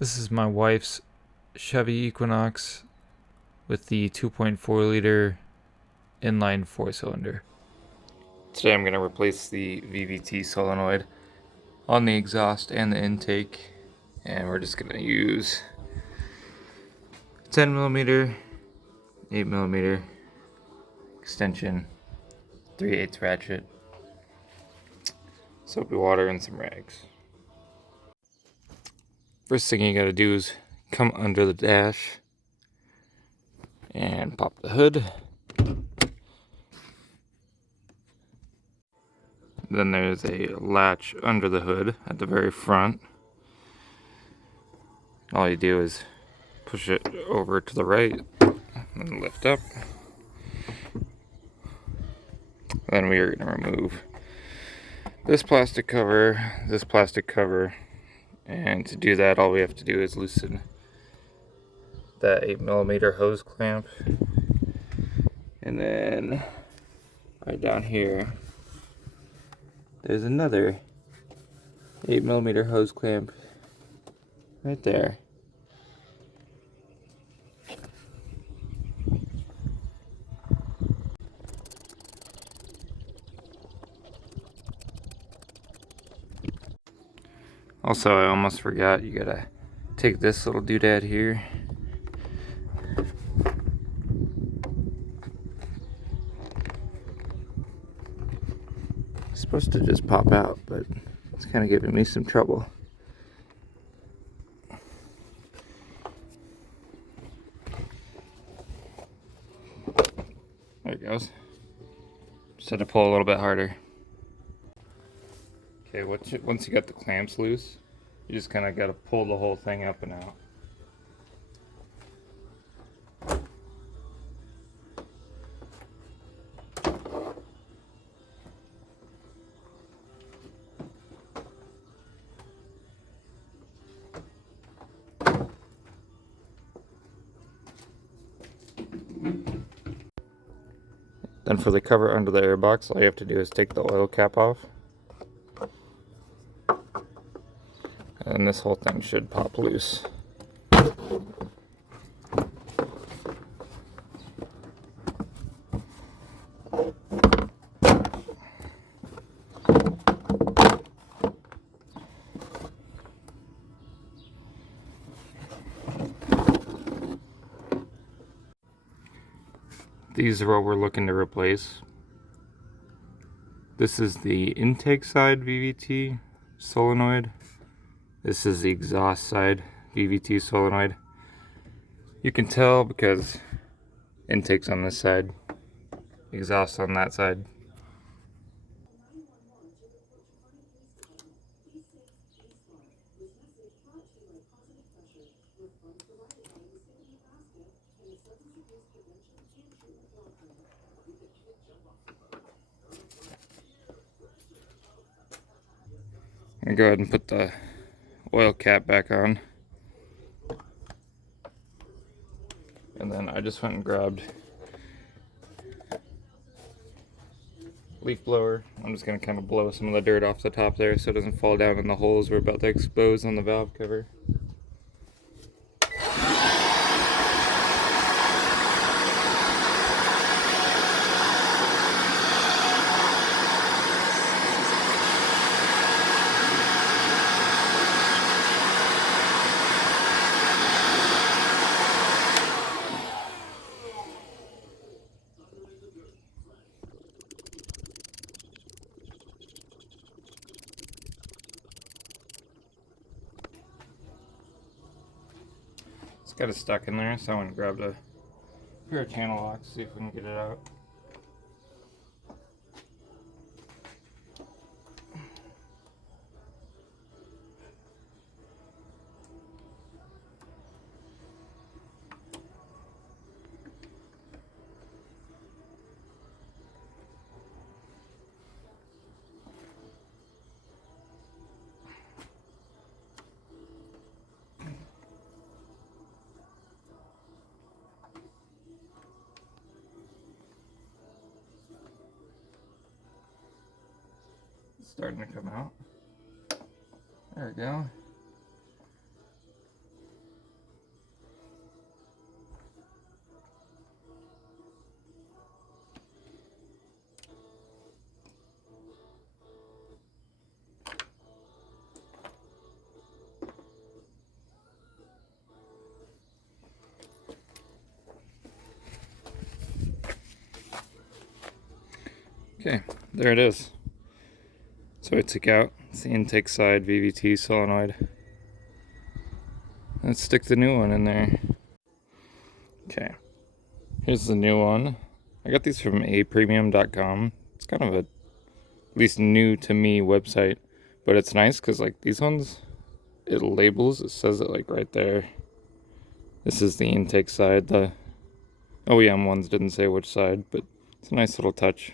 This is my wife's Chevy Equinox with the 2.4 liter inline 4-cylinder. Today I'm going to replace the VVT solenoid on the exhaust and the intake, and we're just going to use 10mm, 8mm extension, 3/8 ratchet, soapy water, and some rags. First thing you got to do is come under the dash and pop the hood. Then there's a latch under the hood at the very front. All you do is push it over to the right and lift up. Then we are going to remove this plastic cover, and to do that all we have to do is loosen that 8mm hose clamp. And then right down here there's another 8mm hose clamp right there. Also, I almost forgot, you gotta take this little doodad here. It's supposed to just pop out, but it's kind of giving me some trouble. There it goes. Just had to pull a little bit harder. Okay, once you got the clamps loose, you just kind of got to pull the whole thing up and out. Then for the cover under the airbox, all you have to do is take the oil cap off. And this whole thing should pop loose. These are what we're looking to replace. This is the intake side VVT solenoid. This is the exhaust side VVT solenoid. You can tell because intake's on this side, exhaust on that side. I'm gonna go ahead and put the oil cap back on. And then I just went and grabbed leaf blower. I'm just gonna kind of blow some of the dirt off the top there so it doesn't fall down in the holes we're about to expose on the valve cover. It's got it stuck in there, so I went and grabbed a pair of channel locks, see if we can get it out. It's starting to come out. There we go. Okay, there it is. So I took out the intake side VVT solenoid. Let's stick the new one in there. Okay, here's the new one. I got these from apremium.com. It's kind of a, at least new to me, website, but it's nice because like these ones, it labels, it says it like right there. This is the intake side. The OEM ones didn't say which side, but it's a nice little touch.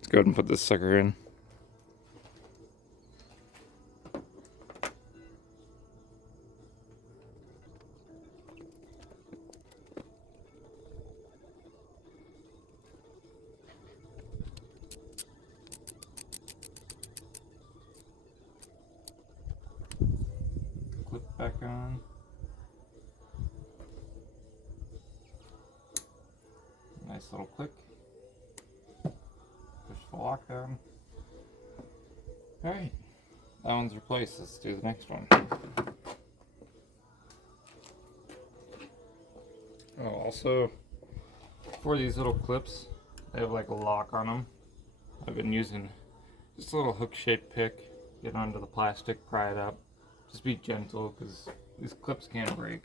Let's go ahead and put this sucker in. Clip back on. Nice little click. Push the lock down. Alright, that one's replaced. Let's do the next one. Oh, also, for these little clips, they have like a lock on them. I've been using just a little hook-shaped pick, get onto the plastic, pry it up. Just be gentle because these clips can't break.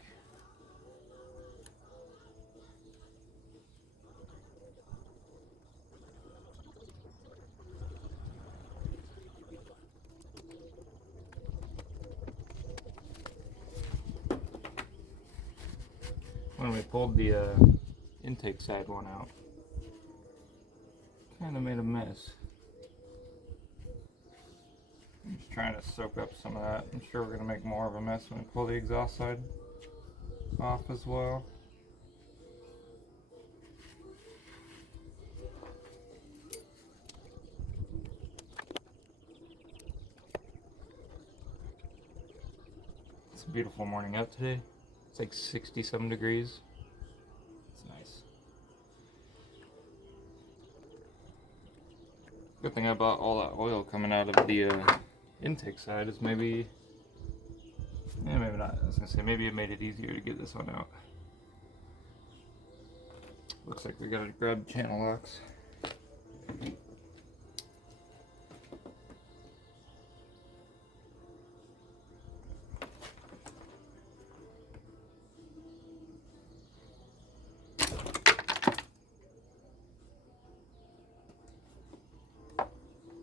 When we pulled the intake side one out, kind of made a mess. I'm just trying to soak up some of that. I'm sure we're going to make more of a mess when we pull the exhaust side off as well. It's a beautiful morning out today. It's like 60-some degrees. It's nice. Good thing about all that oil coming out of the intake side is maybe not. I was gonna say maybe it made it easier to get this one out. Looks like we gotta grab the channel locks.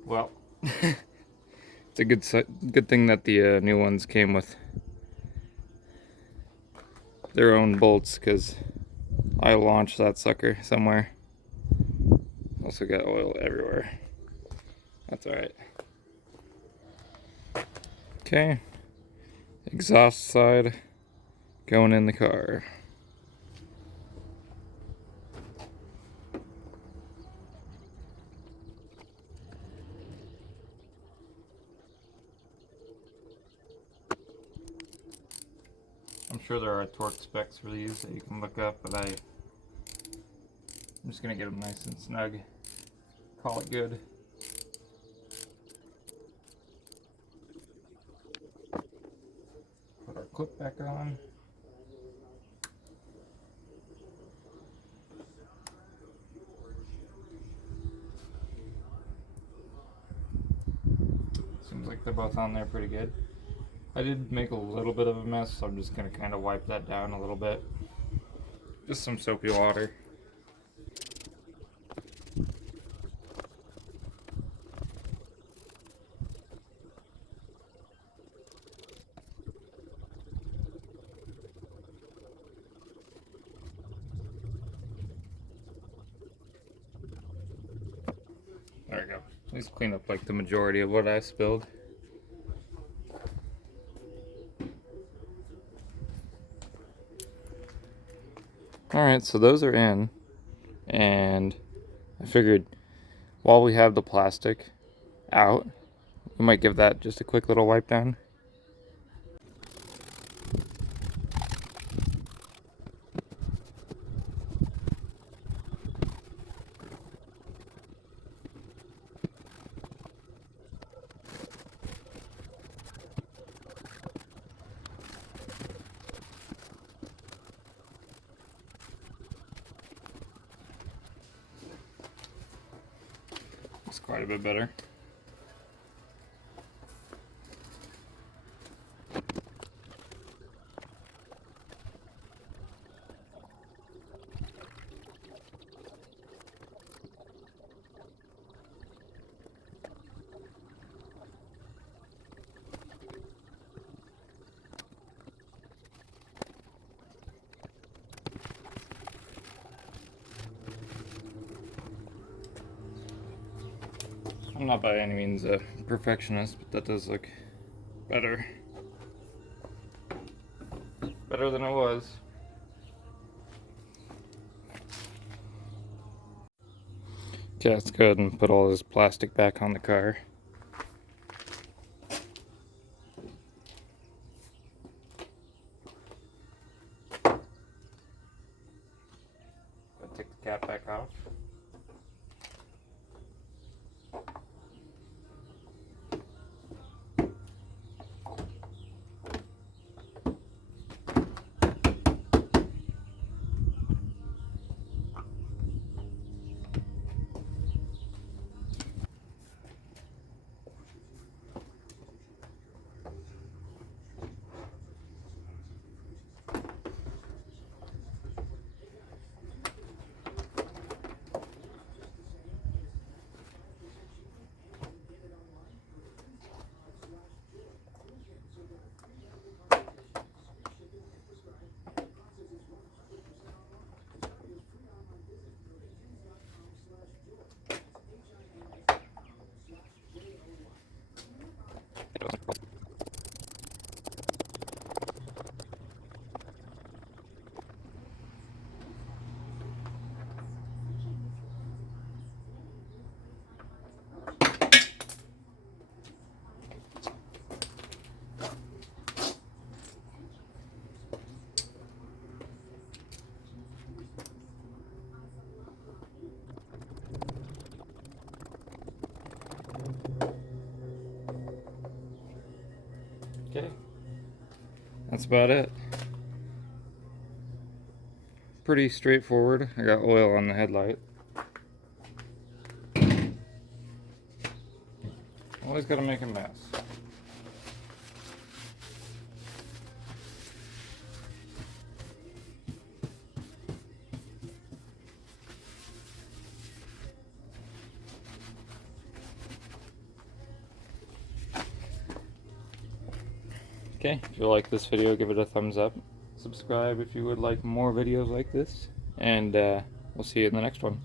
Well, it's a good thing that the new ones came with their own bolts, because I launched that sucker somewhere. Also got oil everywhere. That's alright. Okay, exhaust side going in the car. I'm sure there are torque specs for these that you can look up, but I'm just gonna get them nice and snug. Call it good. Put our clip back on. Seems like they're both on there pretty good. I did make a little bit of a mess, so I'm just going to kind of wipe that down a little bit. Just some soapy water. There we go. At least clean up like the majority of what I spilled. Alright, so those are in, and I figured while we have the plastic out, we might give that just a quick little wipe down. quite a bit better. I'm not by any means a perfectionist, but that does look better. Better than it was. Okay, let's go ahead and put all this plastic back on the car. Take the cap back off. Okay, that's about it. Pretty straightforward. I got oil on the headlight. Always gotta make a mess. Okay, if you like this video, give it a thumbs up. Subscribe if you would like more videos like this. And we'll see you in the next one.